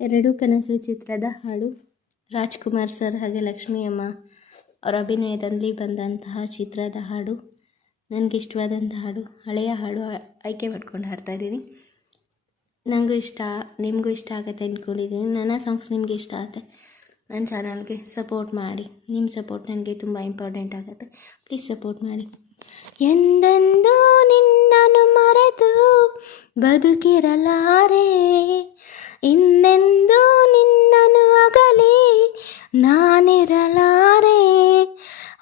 ಎರಡು ಕನಸು ಚಿತ್ರದ ಹಾಡು ರಾಜ್ಕುಮಾರ್ ಸರ್ ಹಾಗೆ ಲಕ್ಷ್ಮಿ ಅಮ್ಮ ಅವರ ಅಭಿನಯದಲ್ಲಿ ಬಂದಂತಹ ಚಿತ್ರದ ಹಾಡು. ನನಗಿಷ್ಟವಾದಂಥ ಹಾಡು, ಹಳೆಯ ಹಾಡು ಆಯ್ಕೆ ಮಾಡ್ಕೊಂಡು ಹಾಡ್ತಾ ಇದ್ದೀನಿ. ನನಗೂ ಇಷ್ಟ, ನಿಮಗೂ ಇಷ್ಟ ಆಗುತ್ತೆ ಅಂದ್ಕೊಂಡಿದ್ದೀನಿ. ನನ್ನ ಸಾಂಗ್ಸ್ ನಿಮಗೆ ಇಷ್ಟ ಆಗುತ್ತೆ, ನನ್ನ ಚಾನಲ್ಗೆ ಸಪೋರ್ಟ್ ಮಾಡಿ. ನಿಮ್ಮ ಸಪೋರ್ಟ್ ನನಗೆ ತುಂಬ ಇಂಪಾರ್ಟೆಂಟ್ ಆಗುತ್ತೆ. ಪ್ಲೀಸ್ ಸಪೋರ್ಟ್ ಮಾಡಿ. ಎಂದೆಂದೂ ನಿನ್ನನ್ನು ಮರೆತು ಬದುಕಿರಲಾರೆ, ಇನ್ನೆಂದೂ ನಿನ್ನನ್ನು ಅಗಲಿ ನಾನಿರಲಾರೆ.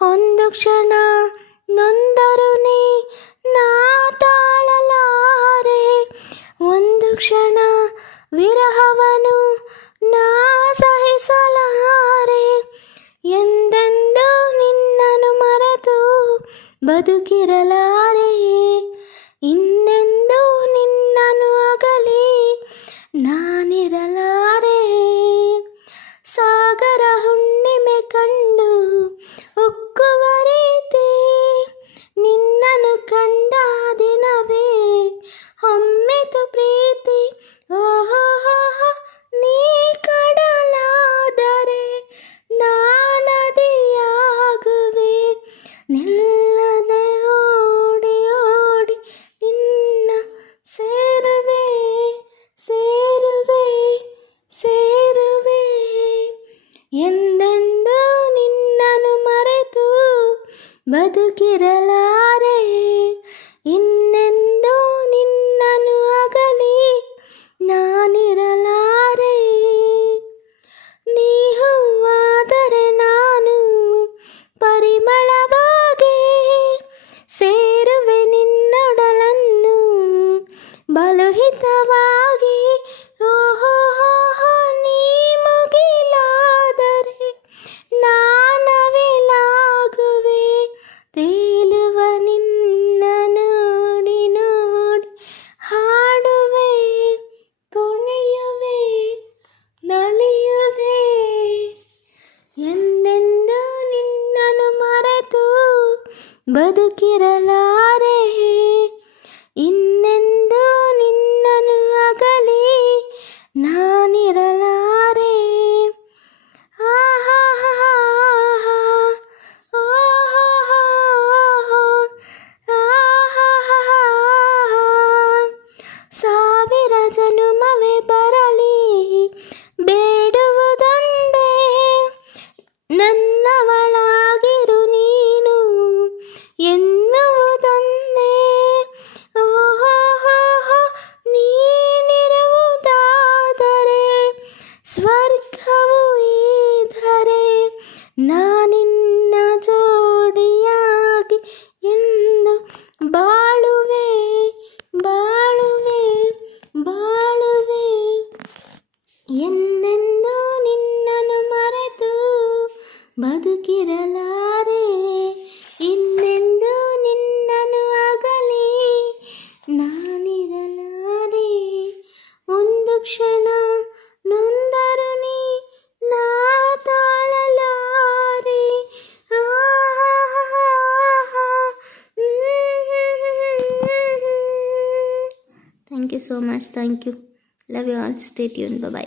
ಒಂದು ಕ್ಷಣ ನೊಂದರು ನೀ ನಾ ತಾಳಲಾರೆ, ಒಂದು ಕ್ಷಣ ವಿರಹವನು ನಾ ಸಹಿಸಲಾರೆ. ಎಂದೆಂದೂ ನಿನ್ನನ್ನು ಮರೆತು ಬದುಕಿರಲಾರೆ, ಇನ್ನೆಂದೂ ನಿನ್ನನ್ನು ಅಗಲಿ ನಾನಿರಲಾರೆ. ಸಾಗರ ಹುಣ್ಣಿಮೆ ಕಂಡು ಉಕ್ಕುವ ರೀತಿ ನಿನ್ನನ್ನು ಕಂಡ ದಿನವೇ ಹೊಮ್ಮಿತು ಪ್ರೀತಿ. ಓಹೋ ನೀ ಕಡಲಾದರೆ ನಾನದಿಯಾಗುವೆ, ನಿಲ್ಲದೆ ಓಡಿ ಓಡಿ ನಿನ್ನ ಸೇರುವೆ ಸೇರುವೆ ಸೇರುವೆ. ಎಂದೆಂದೂ ನಿನ್ನನ್ನು ಮರೆತು ಬದುಕಿರಲಾರೆ, ಇನ್ನೆಂದೂ ನಿನ್ನನ್ನು ಅಗಲಿ ನಾನಿರಲಾರೆ. ನೀ ಹೂವಾದರೆ ನಾನು ಪರಿಮಳವಾಗಿ ಸೇರುವೆ ನಿನ್ನೊಡಲನ್ನು ಬಲುಹಿತವಾಗಿ. ಓಹೋ ನೀ ಮುಗಿಲಾದರೆ ನಾನವಿಲಾಗುವೆ, ತೇಲುವ ನಿನ್ನ ನೋಡಿ ನೋಡಿ ಹಾಡುವೆ, ಕುಣಿಯುವೆ ನಲಿಯುವೆ. ಎಂದೆಂದೂ ನಿನ್ನನ್ನು ಮರೆತು ಬದುಕಿರಲಾರೆ, ಇನ್ನೆಂದೂ ನಿನ್ನನ್ನು ಅಗಲಿ ನಾನಿರಲಾರೆ. ಸಾವಿರ ಜನುಮವೇ ಬರಲಿ ಬೇಡುವುದೊಂದೇ, ನನ್ನವಳಾಗಿರು ನೀನು ಎನ್ನುವುದೊಂದೇ. ಓಹೋ ನೀನಿರುವುದಾದರೆ ಸ್ವರ್ಗವು ಈದರೆ ನಾನಿನ್ನ ಜೋಡಿಯಾಗಿ ಎಂದು ಬಾಳುವೆ ಬಾಳುವೆ ಬಾಳುವೆ. ಎಂದೆಂದೂ ನಿನ್ನನ್ನು ಮರೆತು ಬದುಕಿರಲಾರೆ, ಇನ್ನೆಂದೂ ನಿನ್ನನ್ನು ಅಗಲಿ ನಾನಿರಲಾರೆ. ಒಂದು ಕ್ಷಣ ನೊಂದರು ನೀ ನಾ ತಾಳಲಾರೆ. Thank you so much. Thank you. Love you all. Stay tuned. Bye bye.